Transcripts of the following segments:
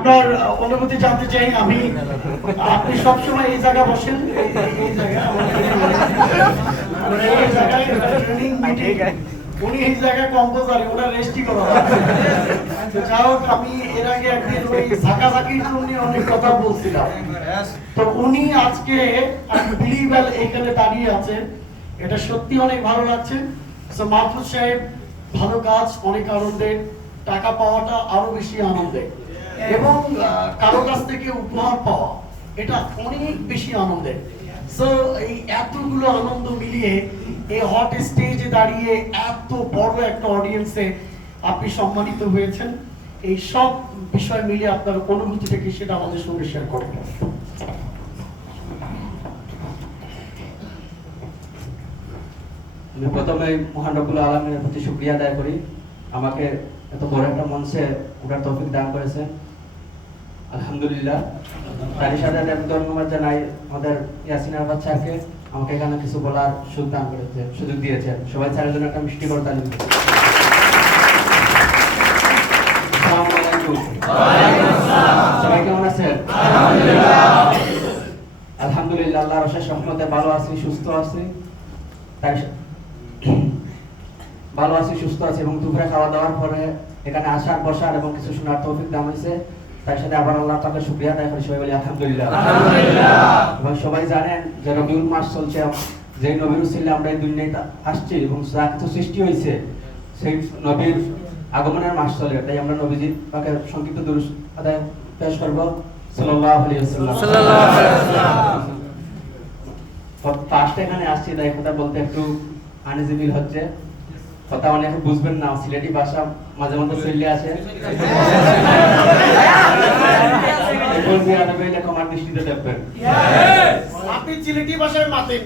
আপনার অনুভূতি জানতে চাই আমি। আপনি সবসময় এই জায়গা বসেন, এই জায়গা এই জায়গায় ট্রেনিং মিটিং, উনি এই জায়গায় কম্পোজার, ওনার রেস্টই করা তো যাই হোক, আমি এর আগে একদিন ওই ঝাঁকাঝাঁকির জন্য অনেক কথা বলছিলাম, তো উনি আজকে বিলিভেল এখানে দাঁড়িয়ে আছেন, এটা সত্যি অনেক ভালো লাগছে। মাহফুজ সাহেব, ভালো কাজ, অনেক আনন্দের, টাকা পাওয়াটা আরো বেশি আনন্দের, এবং কারো কাছ থেকে উপহার পাওয়া এটা অনেক বেশি আনন্দের। সো এই এতগুলো আনন্দ মিলিয়ে এই হট স্টেজে দাঁড়িয়ে এত বড় একটা অডিয়েন্সে আপনি সম্মানিত হয়েছেন, এই সব বিষয় মিলিয়ে আপনার অনুভূতিটা কি সেটা আমাদের সঙ্গে শেয়ার করবেন। আমি প্রথমে মহান রব্বুল আলামিনের প্রতি শুকরিয়া আদায় করি, আমাকে এত বড় একটা মঞ্চে ওঠার তৌফিক দান করেছেন, আলহামদুলিল্লাহ। তারই সাথে আমি ধন্যবাদ জানাই আমাদের ইয়াসিন আহমদ স্যারকে, আমাকে এখানে কিছু বলার সুযোগ দিয়েছেন। সবাই স্যারের জন্য একটা মিষ্টি করে তালি দিচ্ছি। আসসালামু আলাইকুম। সবাই কেমন আছেন? আলহামদুলিল্লাহ, আল্লাহর অশেষ রহমতে ভালো আছি, সুস্থ আছি, সুস্থ আছি এবং দুপুরে খাওয়া দাওয়ার পরে এখানে আসার, বসার এবং কিছু শোনার তৌফিক দান হয়েছে। তার সাথে আবার আল্লাহ তাআলাকে শুকরিয়া আদায় করি, সবাই বলি আলহামদুলিল্লাহ। এবং সবাই জানেন যে রবিউল মাস চলছে, যে নবীর উসিলায় আমরা এই দুনিয়ায় আসছি এবং যা কিছু সৃষ্টি হয়েছে সেই নবীর আগমনের মাস চলে, তাই আমরা নবীজির পাকে সংক্ষিপ্ত দুরূদ আদায় পেশ করব। সাল্লাল্লাহু আলাইহি ওয়াসাল্লাম। ফার্স্ট এখানে আসছি, তাই কথা বলতে একটু আনইজি ফিল হচ্ছে, কথা অনেকে বুঝবেন না, সিলেটি ভাষা মাঝে মধ্যে চলে আসে, আমার দৃষ্টিতে দেখবেন। আপনি সিলেটি ভাষায় মাতেন,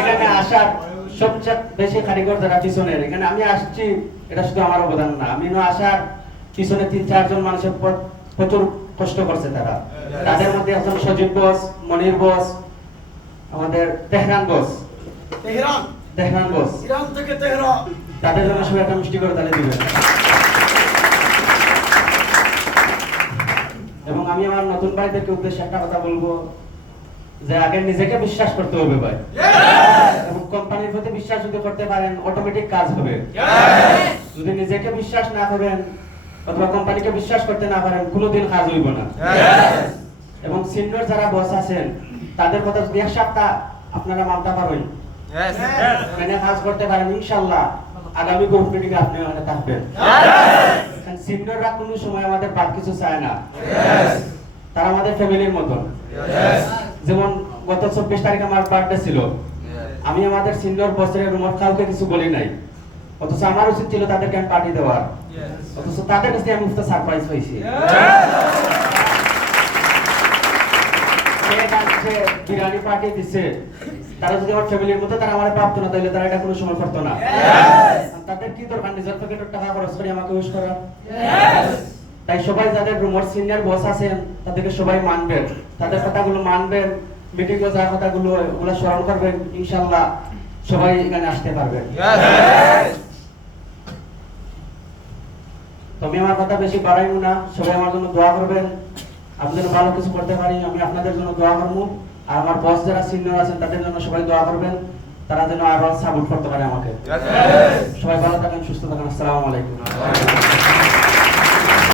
এখানে আসার সবচেয়ে বেশি কারিগর যারা পিছনের, এখানে আমি আসছি, এটা শুধু আমার অবদান না, আমি আসার পিছনে 3-4 জন মানুষের প্রচুর কষ্ট করছে তারা, তাদের মধ্যে একজন সজীব বস, মনির বস, আমাদের তেহরান বস, ইরান থেকে তেহরান, তাদের জন্য সবাই একটা মিষ্টি করে তালি দিবেন। এবং আমি আমার নতুন ভাইদেরকে উদ্দেশ্যে একটা কথা বলবো, যে আগে নিজেকে বিশ্বাস করতে হবে ভাই, এবং কোম্পানির প্রতি বিশ্বাস যদি করতে পারেন অটোমেটিক কাজ হবে। যদি নিজেকে বিশ্বাস না করেন অথবা কোম্পানিকে বিশ্বাস করতে না পারেন, কোনোদিন কাজ হইব না। এবং সিনিয়র যারা বস আছেন তাদের কথা যদি এক সপ্তাহ আপনারা মানতে পারেন, মানে কাজ করতে পারেন, ইনশাআল্লাহ আগামী গ্রুপ মিটিং এ আপনি ওখানে থাকবেন। সিনিয়ররা কোনো সময় আমাদের বাদ কিছু চায় না, তারা আমাদের ফ্যামিলির মতন। যেমন গত 24 তারিখে আমার বার্থডে ছিল, আমি আমাদের সিনিয়র বসের রুমের কাউকে কিছু বলি নাই, অথচ আমার উচিত ছিল তাদেরকে আমি পার্টি দেওয়ার, অথচ তাদের কাছে আমি উফতা সারপ্রাইজ হয়েছি। বিরিয়ানি পার্টি দিচ্ছে, তারা যদি আমার ফ্যামিলির মতো তারা আমার প্রাপ্ত না, তাহলে তারা এটা কোনো সময় করতো না। তাদের কি দরকার নিজের পকেটের টাকা খরচ করে আমাকে উইশ করার? তাই সবাই যাদের রুমের সিনিয়র বস আছেন তাদেরকে সবাই মানবেন, তাদের কথাগুলো মানবেন, মিটিং এ যা কথাগুলো ওগুলো স্মরণ করবেন, ইনশাআল্লাহ সবাই এখানে আসতে পারবেন। আমি আমার কথা বেশি বাড়াইবো না, সবাই আমার জন্য দোয়া করবেন, আপনাদের ভালো কিছু করতে পারি, আমি আপনাদের জন্য দোয়া করবো। আর আমার বস যারা সিনিয়র আছেন তাদের জন্য সবাই দোয়া করবেন, তারা যেন আরো সাপোর্ট করতে পারে আমাকে। সবাই ভালো থাকেন, সুস্থ থাকেন, আসসালামু আলাইকুম।